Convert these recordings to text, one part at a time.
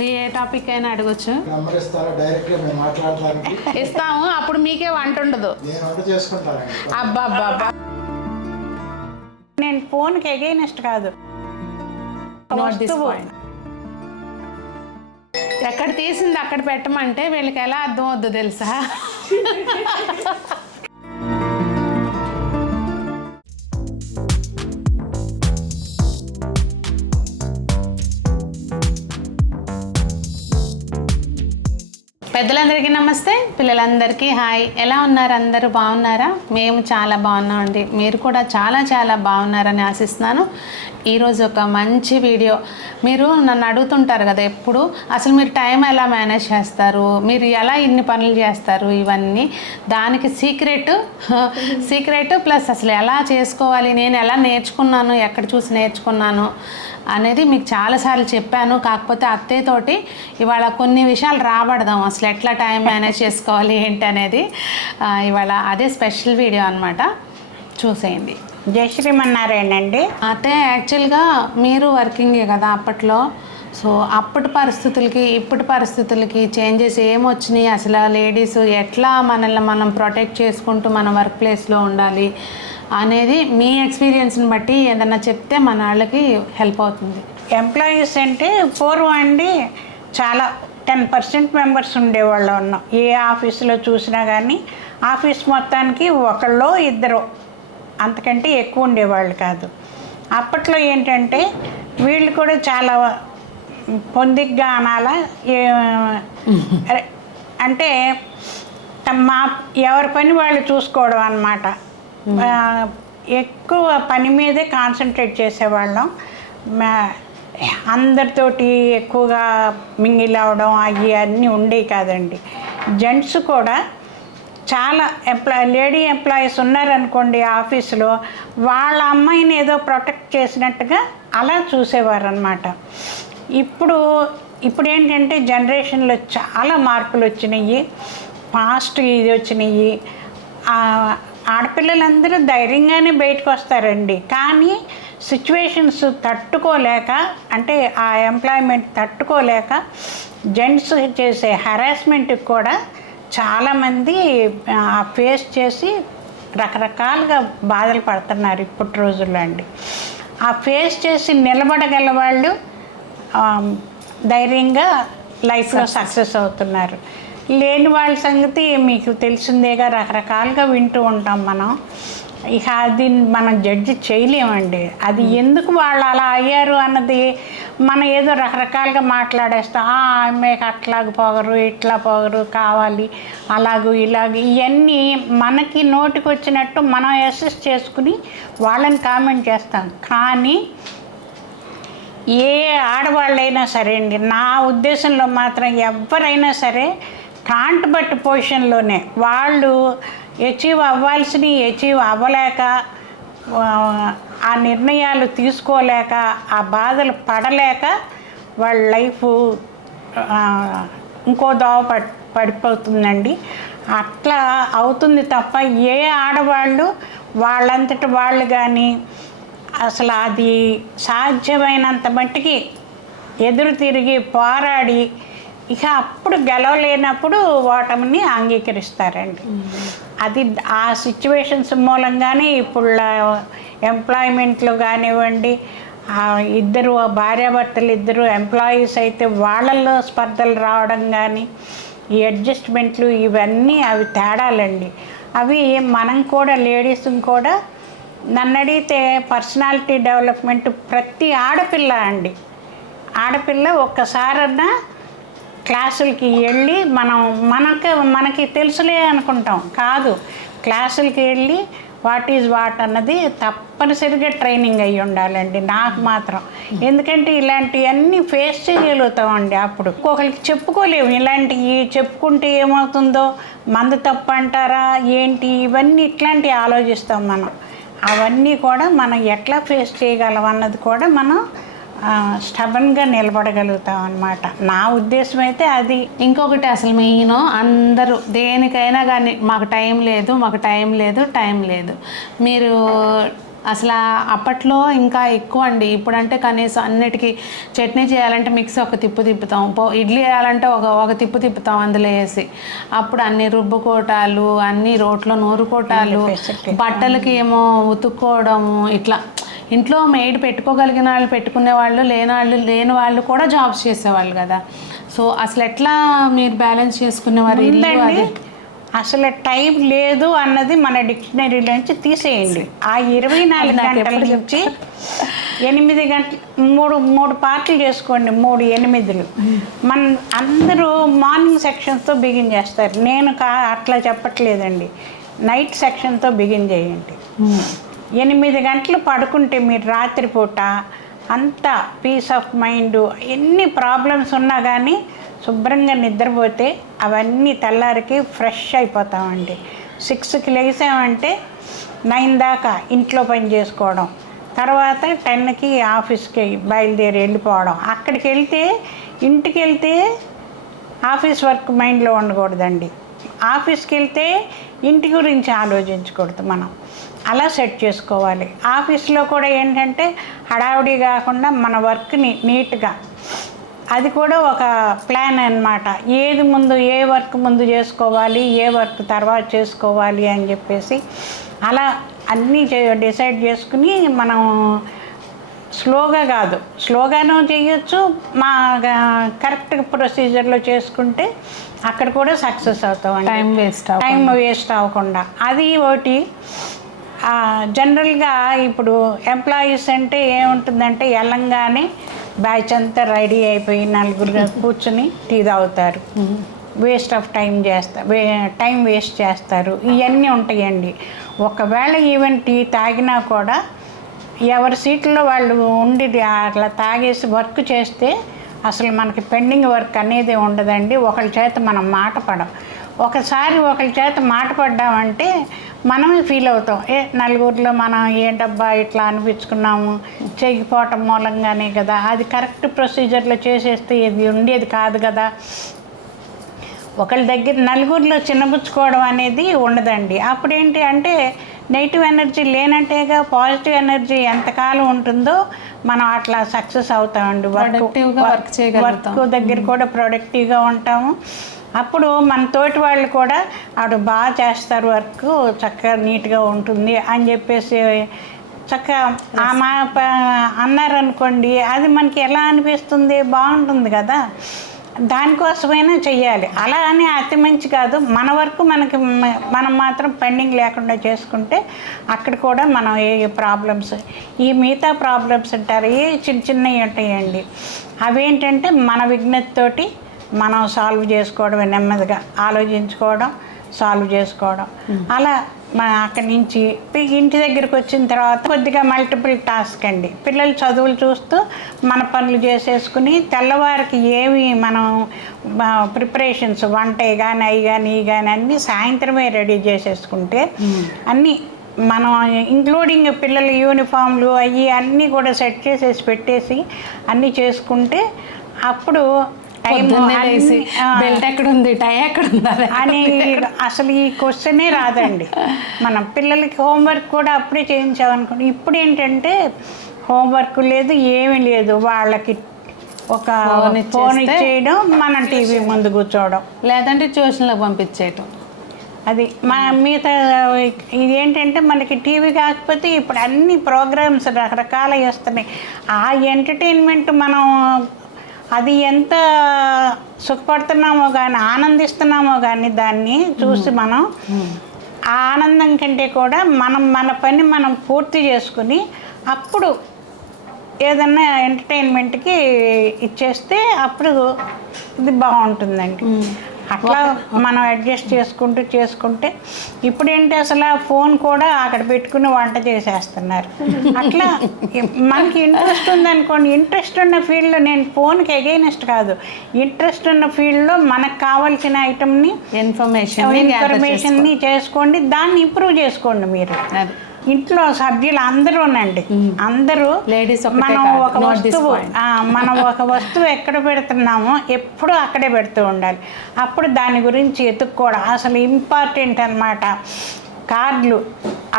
ఏ topic అయినా అడగొచ్చు. Number ఇస్తారా డైరెక్ట్ గా మేము మాట్లాడడానికి? ఇస్తాము, అప్పుడు మీకే వంట ఉండదు. నేను వంట చేసుకుంటానండి. అబ్బా అబ్బా, నేను ఫోన్కి ఎగైనెస్ట్ కాదు. ఎక్కడ తీసింది అక్కడ పెట్టమంటే వీళ్ళకి ఎలా అర్థం అవుద్దో తెలుసా? పెద్దలందరికీ నమస్తే, పిల్లలందరికీ హాయ్. ఎలా ఉన్నారు? అందరూ బాగున్నారా? మేము చాలా బాగున్నామండి. మీరు కూడా చాలా చాలా బాగున్నారని ఆశిస్తున్నాను. ఈరోజు ఒక మంచి వీడియో. మీరు నన్ను అడుగుతుంటారు కదా ఎప్పుడు, అసలు మీరు టైం ఎలా మేనేజ్ చేస్తారు, మీరు ఎలా ఇన్ని పనులు చేస్తారు, ఇవన్నీ దానికి సీక్రెట్ ప్లస్ అసలు ఎలా చేసుకోవాలి, నేను ఎలా నేర్చుకున్నాను, ఎక్కడ చూసి నేర్చుకున్నాను అనేది మీకు చాలాసార్లు చెప్పాను. కాకపోతే అత్తయ్యతోటి ఇవాళ కొన్ని విషయాలు రాబడదాం, అసలు ఎట్లా టైం మేనేజ్ చేసుకోవాలి ఏంటి అనేది. ఇవాళ అదే స్పెషల్ వీడియో అనమాట, చూసేయండి. జై శ్రీమన్నారాయణండి. అయితే యాక్చువల్గా మీరు వర్కింగే కదా అప్పట్లో. సో అప్పటి పరిస్థితులకి ఇప్పటి పరిస్థితులకి చేంజెస్ ఏమొచ్చినాయి, అసలు లేడీస్ ఎట్లా మనల్ని మనం ప్రొటెక్ట్ చేసుకుంటూ మన వర్క్ ప్లేస్లో ఉండాలి అనేది మీ ఎక్స్పీరియన్స్ని బట్టి ఏదన్నా చెప్తే మన వాళ్ళకి హెల్ప్ అవుతుంది. ఎంప్లాయీస్ అంటే పూర్వం అండి చాలా 10% మెంబర్స్ ఉండేవాళ్ళు ఉన్నాం. ఏ ఆఫీసులో చూసినా కానీ ఆఫీస్ మొత్తానికి ఒకళ్ళో ఇద్దరు, అంతకంటే ఎక్కువ ఉండేవాళ్ళు కాదు. అప్పట్లో ఏంటంటే వీళ్ళు కూడా చాలా పొందిగ్గా అనాలా, అంటే మా ఎవరి పని వాళ్ళు చూసుకోవడం అన్నమాట. ఎక్కువ పని మీదే కాన్సన్ట్రేట్ చేసేవాళ్ళం. అందరితోటి ఎక్కువగా మింగిల్ అవ్వడం అవి అన్నీ ఉండేవి కాదండి. జెంట్స్ కూడా చాలా లేడీ ఎంప్లాయీస్ ఉన్నారనుకోండి ఆఫీసులో, వాళ్ళ అమ్మాయిని ఏదో ప్రొటెక్ట్ చేసినట్టుగా అలా చూసేవారు అనమాట. ఇప్పుడు ఏంటంటే జనరేషన్లో చాలా మార్పులు వచ్చినాయి, ఫాస్ట్ ఇది వచ్చినాయి. ఆడపిల్లలందరూ ధైర్యంగానే బయటకు వస్తారండి, కానీ సిచ్యువేషన్స్ తట్టుకోలేక, అంటే ఆ ఎంప్లాయ్మెంట్ తట్టుకోలేక జెంట్స్ చేసే హెరాస్మెంట్కి కూడా చాలామంది ఫేస్ చేసి రకరకాలుగా బాధలు పడుతున్నారు ఇప్పటి రోజుల్లో అండి. ఆ ఫేస్ చేసి నిలబడగల వాళ్ళు ధైర్యంగా లైఫ్లో సక్సెస్ అవుతున్నారు. లేని వాళ్ళ సంగతి మీకు తెలిసిందేగా, రకరకాలుగా వింటూ ఉంటాం మనం. ఇక అది మనం జడ్జి చేయలేమండి. అది ఎందుకు వాళ్ళు అలా అయ్యారు అన్నది మనం ఏదో రకరకాలుగా మాట్లాడేస్తాం. ఆమెకు అట్లాగ పోగరు, ఇట్లా పోగరు, కావాలి అలాగూ ఇలాగ, ఇవన్నీ మనకి నోటికి వచ్చినట్టు మనం అసెస్ చేసుకుని వాళ్ళని కామెంట్ చేస్తాం. కానీ ఏ ఆడవాళ్ళైనా సరే అండి, నా ఉద్దేశంలో మాత్రం ఎవరైనా సరే కాంట్ బట్టి పొజిషన్లోనే వాళ్ళు అచీవ్ అవ్వాల్సినవి అచీవ్ అవ్వలేక, ఆ నిర్ణయాలు తీసుకోలేక, ఆ బాధలు పడలేక వాళ్ళ లైఫ్ ఇంకో దోవ పడిపోతుందండి. అట్లా అవుతుంది తప్ప ఏ ఆడవాళ్ళు వాళ్ళంతటి వాళ్ళు కానీ అసలు అది సాధ్యమైనంత మట్టికి ఎదురు తిరిగి పోరాడి ఇక అప్పుడు గెలవలేనప్పుడు ఓటమిని అంగీకరిస్తారండి. అది ఆ సిచ్యువేషన్స్ మూలంగానే ఇప్పుడు ఎంప్లాయ్మెంట్లు కానివ్వండి, ఇద్దరు భార్యాభర్తలు ఇద్దరు ఎంప్లాయీస్ అయితే వాళ్ళల్లో స్పర్ధలు రావడం కానీ, ఈ అడ్జస్ట్మెంట్లు ఇవన్నీ అవి తేడాలండి. అవి మనం కూడా లేడీస్ని కూడా నన్ను అడిగితే పర్సనాలిటీ డెవలప్మెంట్ ప్రతి ఆడపిల్ల ఒక్కసారన్నా క్లాసులకి వెళ్ళి మనకి తెలుసులే అనుకుంటాం, కాదు, క్లాసులకి వెళ్ళి వాట్ ఈజ్ వాట్ అన్నది తప్పనిసరిగా ట్రైనింగ్ అయ్యి ఉండాలండి నాకు మాత్రం. ఎందుకంటే ఇలాంటివన్నీ ఫేస్ చేయగలుగుతామండి. అప్పుడు ఇంకొకరికి చెప్పుకోలేము. ఇలాంటివి చెప్పుకుంటే ఏమవుతుందో, మందు తప్పు అంటారా ఏంటి, ఇవన్నీ ఇట్లాంటివి ఆలోచిస్తాం మనం. అవన్నీ కూడా మనం ఎట్లా ఫేస్ చేయగలం అన్నది కూడా మనం స్టబన్గా నిలబడగలుగుతాం అన్నమాట. నా ఉద్దేశం అయితే అది. ఇంకొకటి అసలు మెయిన్, అందరూ దేనికైనా కానీ మాకు టైం లేదు, మీరు అసలు అప్పట్లో ఇంకా ఎక్కువ అండి. ఇప్పుడంటే కనీసం అన్నిటికీ చట్నీ చేయాలంటే మిక్సీ ఒక తిప్పు తిప్పుతాం, ఇడ్లీ వేయాలంటే ఒక తిప్పు తిప్పుతాం అందులో వేసి. అప్పుడు అన్ని రుబ్బుకోటాలు, అన్ని రోట్లో నూరుకోటాలు, బట్టలకి ఏమో ఉతుక్కోవడము, ఇట్లా ఇంట్లో మెయిడ్ పెట్టుకోగలిగిన వాళ్ళు పెట్టుకునే వాళ్ళు, లేని వాళ్ళు కూడా జాబ్స్ చేసేవాళ్ళు కదా. సో అసలు ఎట్లా మీరు బ్యాలెన్స్ చేసుకునేవారు ఇల్లు అది? అసలు టైం లేదు అన్నది మన డిక్షనరీలోంచి తీసేయండి. ఆ 24 గంటల నుంచి 8 గంటలు, మూడు పార్ట్లు చేసుకోండి, 3 8లు. మన అందరూ మార్నింగ్ సెక్షన్స్తో బిగిన్ చేస్తారు. నేను అట్లా చెప్పట్లేదండి, నైట్ సెక్షన్తో బిగిన్ చేయండి. 8 గంటలు పడుకుంటే మీరు రాత్రిపూట అంత పీస్ ఆఫ్ మైండ్, ఎన్ని ప్రాబ్లమ్స్ ఉన్నా కానీ శుభ్రంగా నిద్రపోతే అవన్నీ తెల్లారికి ఫ్రెష్ అయిపోతామండి. 6కి లేసామంటే 9 దాకా ఇంట్లో పని చేసుకోవడం, తర్వాత 10కి ఆఫీస్కి బయలుదేరి వెళ్ళిపోవడం. అక్కడికి వెళ్తే, ఇంటికి వెళ్తే ఆఫీస్ వర్క్ మైండ్లో ఉండకూడదండి. ఆఫీస్కి వెళ్తే ఇంటి గురించి ఆలోచించకూడదు. మనం అలా సెట్ చేసుకోవాలి. ఆఫీస్లో కూడా ఏంటంటే హడావుడి కాకుండా మన వర్క్ని నీట్గా, అది కూడా ఒక ప్లాన్ అన్నమాట. ఏది ముందు, ఏ వర్క్ ముందు చేసుకోవాలి, ఏ వర్క్ తర్వాత చేసుకోవాలి అని చెప్పేసి అలా అన్నీ డిసైడ్ చేసుకుని మనం స్లోగా కాదు, స్లోగానూ చేయొచ్చు, మా కరెక్ట్ ప్రొసీజర్లో చేసుకుంటే అక్కడ కూడా సక్సెస్ అవుతాం. టైం వేస్ట్ అవ్వకుండా. అది ఒకటి. జనరల్గా ఇప్పుడు ఎంప్లాయీస్ అంటే ఏముంటుందంటే వెళ్ళంగానే బ్యాచ్ అంతా రెడీ అయిపోయి నలుగురుగా కూర్చొని టీ తాగుతారు, వేస్ట్ ఆఫ్ టైం వేస్ట్ చేస్తారు. ఇవన్నీ ఉంటాయండి. ఒకవేళ ఈవెన్ టీ తాగినా కూడా ఎవరి సీట్లో వాళ్ళు ఉండి అట్లా తాగేసి వర్క్ చేస్తే అసలు మనకి పెండింగ్ వర్క్ అనేది ఉండదండి. ఒకరి చేత మనం మాట పడం. ఒకసారి ఒకరి చేత మాట పడ్డామంటే మనమే ఫీల్ అవుతాం, నలుగురిలో మనం ఏంటబ్బా ఇట్లా అనిపించుకున్నాము, చేయకపోవటం మూలంగానే కదా, అది కరెక్ట్ ప్రొసీజర్లో చేసేస్తే ఇది ఉండేది కాదు కదా. ఒకరి దగ్గర నలుగురిలో చిన్నపుచ్చుకోవడం అనేది ఉండదండి. అప్పుడేంటి అంటే నెగిటివ్ ఎనర్జీ లేనంటేగా పాజిటివ్ ఎనర్జీ ఎంతకాలం ఉంటుందో మనం అట్లా సక్సెస్ అవుతామండి. వర్క్ దగ్గర కూడా ప్రొడక్టివ్గా ఉంటాము. అప్పుడు మన తోటి వాళ్ళు కూడా ఆవిడ బాగా చేస్తారు, వర్క్ చక్కగా నీట్గా ఉంటుంది అని చెప్పేసి చక్కగా మా అన్నారనుకోండి, అది మనకి ఎలా అనిపిస్తుంది, బాగుంటుంది కదా. దానికోసమైనా చెయ్యాలి. అలా అని అతి మంచి కాదు, మన వరకు మనం మాత్రం పెండింగ్ లేకుండా చేసుకుంటే అక్కడ కూడా మనం ఏ ప్రాబ్లమ్స్, ఈ మిగతా ప్రాబ్లమ్స్ అంటారు ఏ చిన్నవి ఉంటాయండి, అవేంటంటే మన విజ్ఞతతోటి మనం సాల్వ్ చేసుకోవడం, నెమ్మదిగా ఆలోచించుకోవడం, సాల్వ్ చేసుకోవడం. అలా అక్కడి నుంచి ఇంటి దగ్గరికి వచ్చిన తర్వాత కొద్దిగా మల్టిపుల్ టాస్క్ అండి. పిల్లలు చదువులు చూస్తూ మన పనులు చేసేసుకుని తెల్లవారికి ఏమి మనం ప్రిపరేషన్స్, వంట కానీ అవి కానీ ఇవి కానీ అన్నీ సాయంత్రమే రెడీ చేసేసుకుంటే అన్నీ మనం ఇంక్లూడింగ్ పిల్లల యూనిఫామ్లు అవి అన్నీ కూడా సెట్ చేసేసి పెట్టేసి అన్నీ చేసుకుంటే అప్పుడు బెల్ట్ ఎక్కడ ఉంది, టై ఎక్కడ ఉంది అని అసలు ఈ క్వశ్చనే రాదండి. మనం పిల్లలకి హోంవర్క్ కూడా అప్పుడే చేయించామనుకోండి. ఇప్పుడు ఏంటంటే హోంవర్క్ లేదు, ఏమీ లేదు, వాళ్ళకి ఒక ఫోన్ ఇచ్చేయడం, మనం టీవీ ముందు కూర్చోవడం, లేదంటే ట్యూషన్లకు పంపించేయటం. అది మిగతా ఇదేంటంటే మనకి టీవీ కాకపోతే ఇప్పుడు అన్ని ప్రోగ్రామ్స్ రకరకాలు వస్తున్నాయి. ఆ ఎంటర్టైన్మెంట్ మనం అది ఎంత సుఖపడుతున్నామో కానీ, ఆనందిస్తున్నామో కానీ దాన్ని చూసి మనం ఆ ఆనందం కంటే కూడా మన పని మనం పూర్తి చేసుకుని అప్పుడు ఏదన్నా ఎంటర్టైన్మెంట్కి ఇచ్చేస్తే అప్పుడు ఇది బాగుంటుందండి. అట్లా మనం అడ్జస్ట్ చేసుకుంటే ఇప్పుడేంటి అసలు ఆ ఫోన్ కూడా అక్కడ పెట్టుకుని వంట చేసేస్తున్నారు. అట్లా మనకి ఇంట్రెస్ట్ ఉందనుకోండి, ఇంట్రెస్ట్ ఉన్న ఫీల్డ్లో, నేను ఫోన్కి అగైనెస్ట్ కాదు, ఇంట్రెస్ట్ ఉన్న ఫీల్డ్లో మనకు కావాల్సిన ఐటమ్ని ఇన్ఫర్మేషన్ని చేసుకోండి, దాన్ని ఇంప్రూవ్ చేసుకోండి. మీరు ఇంట్లో సభ్యులు అందరూనండి, అందరూ మనం ఒక వస్తువు ఎక్కడ పెడుతున్నామో ఎప్పుడూ అక్కడే పెడుతూ ఉండాలి. అప్పుడు దాని గురించి ఎత్తుక్కోవడం అసలు ఇంపార్టెంట్ అన్నమాట. కార్డులు,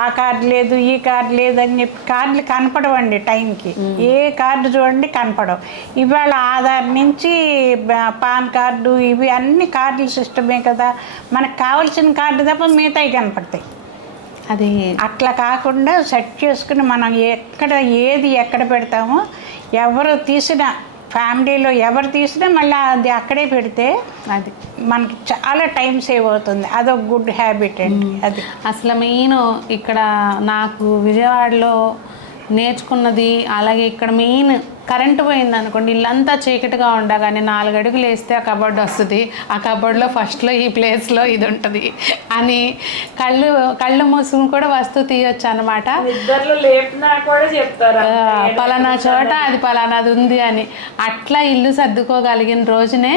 ఆ కార్డు లేదు ఈ కార్డు లేదు అని చెప్పి కార్డులు కనపడవండి టైంకి. ఏ కార్డు చూడండి కనపడవు. ఇవాళ ఆధార్ నుంచి పాన్ కార్డు ఇవి అన్ని కార్డుల సిస్టమే కదా, మనకు కావాల్సిన కార్డు తప్ప మిగతాయి కనపడతాయి. అది అట్లా కాకుండా సెట్ చేసుకుని మనం ఎక్కడ పెడతామో, ఎవరు తీసినా ఫ్యామిలీలో ఎవరు తీసినా మళ్ళీ అది అక్కడే పెడితే అది మనకి చాలా టైం సేవ్ అవుతుంది. అదొక గుడ్ హ్యాబిట్ అండి. అది అసలు మెయిన్ ఇక్కడ నాకు విజయవాడలో నేర్చుకున్నది. అలాగే ఇక్కడ మెయిన్ కరెంటు పోయింది అనుకోండి, ఇల్లంతా చీకటిగా ఉండగానే 4 అడుగులు వేస్తే ఆ కబోర్డ్ వస్తుంది, ఆ కబోర్డ్లో ఫస్ట్లో ఈ ప్లేస్లో ఇది ఉంటుంది అని కళ్ళు మూసుకుని కూడా వస్తువు తీయొచ్చు అనమాట. పలానా చోట అది పలానాది ఉంది అని. అట్లా ఇల్లు సర్దుకోగలిగిన రోజునే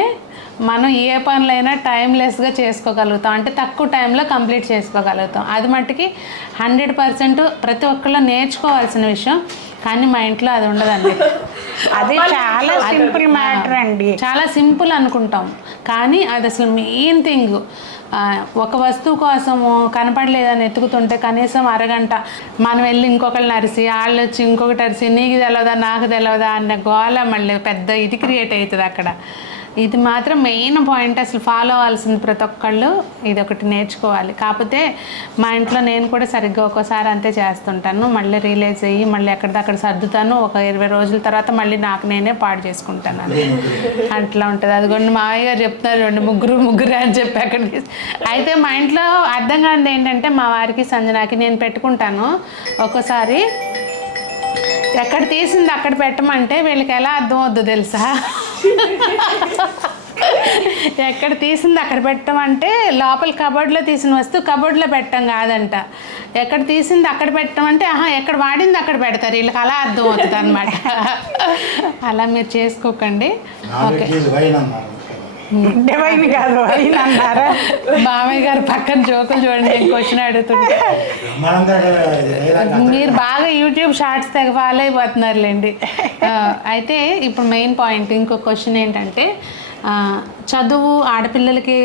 మనం ఏ పనులైనా టైమ్లెస్గా చేసుకోగలుగుతాం, అంటే తక్కువ టైంలో కంప్లీట్ చేసుకోగలుగుతాం. అది మట్టుకి 100% ప్రతి ఒక్కళ్ళు నేర్చుకోవాల్సిన విషయం. కానీ మా ఇంట్లో అది ఉండదండి. అది చాలా సింపుల్ మ్యాటర్ అండి. చాలా సింపుల్ అనుకుంటాం, కానీ అది అసలు మెయిన్ థింగ్. ఒక వస్తువు కోసము కనపడలేదని ఎత్తుకుతుంటే కనీసం అరగంట మనం వెళ్ళి ఇంకొకళ్ళు అరిసి, వాళ్ళు వచ్చి ఇంకొకటి అరిసి, నీకు తెలవదా నాకు తెలవదా అన్న గోల మళ్ళీ పెద్ద ఇది క్రియేట్ అవుతుంది అక్కడ. ఇది మాత్రం మెయిన్ పాయింట్. అసలు ఫాలో అవ్వాల్సింది ప్రతి ఒక్కళ్ళు ఇది ఒకటి నేర్చుకోవాలి. కాకపోతే మా ఇంట్లో నేను కూడా సరిగ్గా ఒక్కోసారి అంతే చేస్తుంటాను. మళ్ళీ రియలైజ్ అయ్యి మళ్ళీ ఎక్కడిదక్కడ సర్దుతాను. ఒక 20 రోజుల తర్వాత మళ్ళీ నాకు నేనే పాడు చేసుకుంటాను. అది అట్లా ఉంటుంది. అది కొన్ని మావయ్య గారు చెప్తున్నారు, ముగ్గురు అని చెప్పి అక్కడ. అయితే మా ఇంట్లో అర్థం కానిది ఏంటంటే, మా వారికి సంజనాకి నేను పెట్టుకుంటాను. ఒక్కోసారి ఎక్కడ తీసింది అక్కడ పెట్టమంటే వీళ్ళకి ఎలా అర్థం అవుద్దో తెలుసా? ఎక్కడ తీసింది అక్కడ పెట్టమంటే లోపల కబోర్డ్లో తీసిన వస్తువు కబోర్డ్లో పెట్టడం కాదంట. ఎక్కడ తీసింది అక్కడ పెట్టమంటే ఎక్కడ వాడింది అక్కడ పెడతారు. వీళ్ళకి అలా అర్థం అవుతుంది అనమాట. అలా మీరు చేసుకోకండి. ఓకే, డివైన్ కాదు అయినా అన్నారా? బామయ్య గారు పక్కన జోకులు చూడండి. నేను క్వశ్చన్ అడుగుతుంటే మీరు బాగా యూట్యూబ్ షార్ట్స్ తెగ ఫాలో అయిపోతున్నారులేండి. అయితే ఇప్పుడు మెయిన్ పాయింట్ ఇంకో క్వశ్చన్ ఏంటంటే, చదువు ఆడపిల్లలకి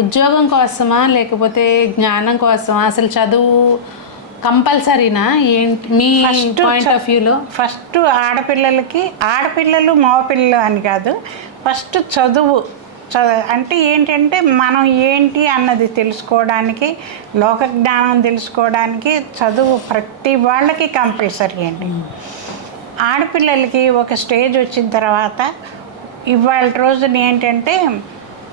ఉద్యోగం కోసమా లేకపోతే జ్ఞానం కోసమా? అసలు చదువు కంపల్సరీనా ఏంటి మీ పాయింట్ ఆఫ్ వ్యూలో? ఫస్ట్ ఆడపిల్లలు మగపిల్లలు అని కాదు, ఫస్ట్ చదువు అంటే ఏంటంటే మనం ఏంటి అన్నది తెలుసుకోవడానికి, లోక జ్ఞానం తెలుసుకోవడానికి చదువు ప్రతి వాళ్ళకి కంపల్సరీ అండి. ఆడపిల్లలకి ఒక స్టేజ్ వచ్చిన తర్వాత ఇవాళ రోజున ఏంటంటే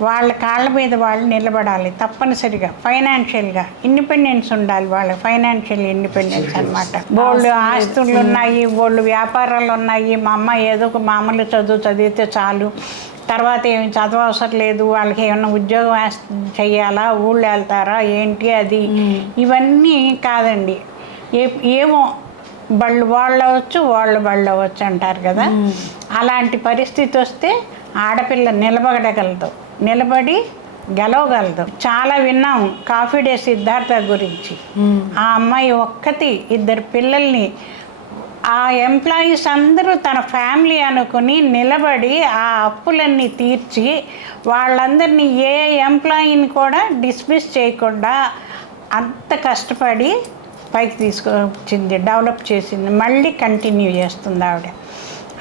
వాళ్ళ కాళ్ళ మీద వాళ్ళు నిలబడాలి తప్పనిసరిగా. ఫైనాన్షియల్గా ఇండిపెండెన్స్ ఉండాలి, వాళ్ళ ఫైనాన్షియల్ ఇండిపెండెన్స్ అనమాట. బోల్డ్ ఆస్తులు ఉన్నాయి, బోల్డ్ వ్యాపారాలు ఉన్నాయి. మా అమ్మ ఏదో ఒక మామూలు చదువు చదివితే చాలు, తర్వాత ఏమి చదువు అవసరం లేదు, వాళ్ళకి ఏమన్నా ఉద్యోగం చెయ్యాలా, ఊళ్ళో వెళ్తారా ఏంటి అది ఇవన్నీ కాదండి. ఏమో వాళ్ళు అవ్వచ్చు, బళ్ళు అవ్వచ్చు అంటారు కదా. అలాంటి పరిస్థితి వస్తే ఆడపిల్ల నిలబడి గెలవగలదు. చాలా విన్నాం కాఫీ డే సిద్ధార్థ గురించి. ఆ అమ్మాయి ఒక్కటి 2 పిల్లల్ని, ఆ ఎంప్లాయీస్ అందరూ తన ఫ్యామిలీ అనుకుని నిలబడి ఆ అప్పులన్నీ తీర్చి వాళ్ళందరినీ ఏ ఎంప్లాయీని కూడా డిస్మిస్ చేయకుండా అంత కష్టపడి పైకి తీసుకొచ్చింది, డెవలప్ చేసింది, మళ్ళీ కంటిన్యూ చేస్తుంది ఆవిడ.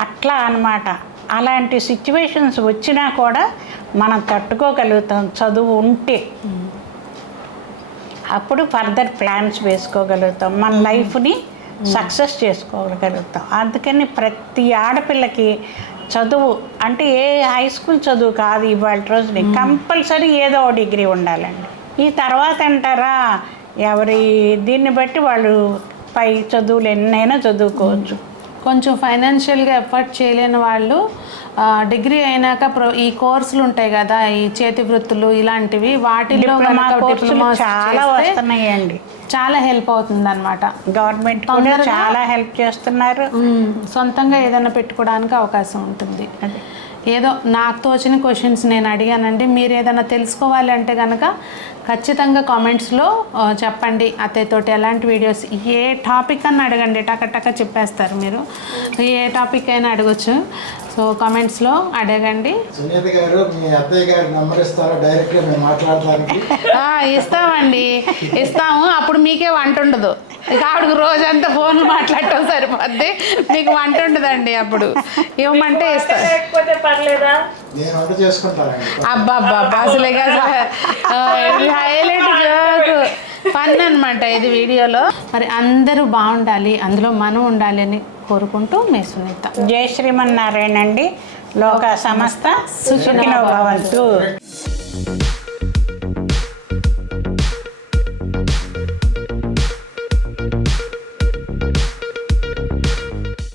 అట్లా అన్నమాట. అలాంటి సిచ్యువేషన్స్ వచ్చినా కూడా మనం తట్టుకోగలుగుతాం చదువు ఉంటే. అప్పుడు ఫర్దర్ ప్లాన్స్ వేసుకోగలుగుతాం, మన లైఫ్ని సక్సెస్ చేసుకోగలుగుతాం. అందుకని ప్రతి ఆడపిల్లకి చదువు అంటే హై స్కూల్ చదువు కాదు ఇవాళ రోజుని, కంపల్సరీ ఏదో డిగ్రీ ఉండాలండి. ఈ తర్వాత అంటారా ఎవరి దీన్ని బట్టి వాళ్ళు పై చదువులు ఎన్నైనా చదువుకోవచ్చు. కొంచెం ఫైనాన్షియల్గా ఎఫర్ట్ చేయలేని వాళ్ళు డిగ్రీ అయినాక ఈ కోర్సులు ఉంటాయి కదా, ఈ చేతి వృత్తులు ఇలాంటివి, వాటిల్లో చాలా వస్తున్నాయండి. చాలా హెల్ప్ అవుతుంది అనమాట. గవర్నమెంట్ కూడా చాలా హెల్ప్ చేస్తున్నారు. సొంతంగా ఏదైనా పెట్టుకోవడానికి అవకాశం ఉంటుంది. ఏదో నాకు తోచిన క్వశ్చన్స్ నేను అడిగానండి. మీరు ఏదైనా తెలుసుకోవాలి అంటే కనుక ఖచ్చితంగా కామెంట్స్లో చెప్పండి. అత్తయ్యతోటి ఎలాంటి వీడియోస్, ఏ టాపిక్ అన్నా అడగండి, టక చెప్పేస్తారు మీరు. ఏ టాపిక్ అయినా అడగచ్చు. సో కామెంట్స్లో అడగండి. సునీత గారు మీ అత్తయ్య గారి నెంబర్ ఇస్తారా డైరెక్ట్గా మేము మాట్లాడటానికి? ఇస్తామండి, ఇస్తాము. అప్పుడు మీకే వంట ఉండదు. ఇక ఆవిడకు రోజంతా ఫోన్లు మాట్లాడటం సరిపోద్ది, మీకు వంట ఉండదండి. అప్పుడు ఇవ్వమంటే ఇస్తాను. లేకపోతే పర్లేదా? నేను వంట చేసుకుంటానండి. అబ్బా అసలే హైలైట్ జోక్ ఫన్ అనమాట ఇది వీడియోలో. మరి అందరూ బాగుండాలి, అందులో మనం ఉండాలి అని కోరుకుంటూ మీ సునీత. జై శ్రీమన్నారాయణ అండి. లోక సమస్త సుఖినో భవంతు.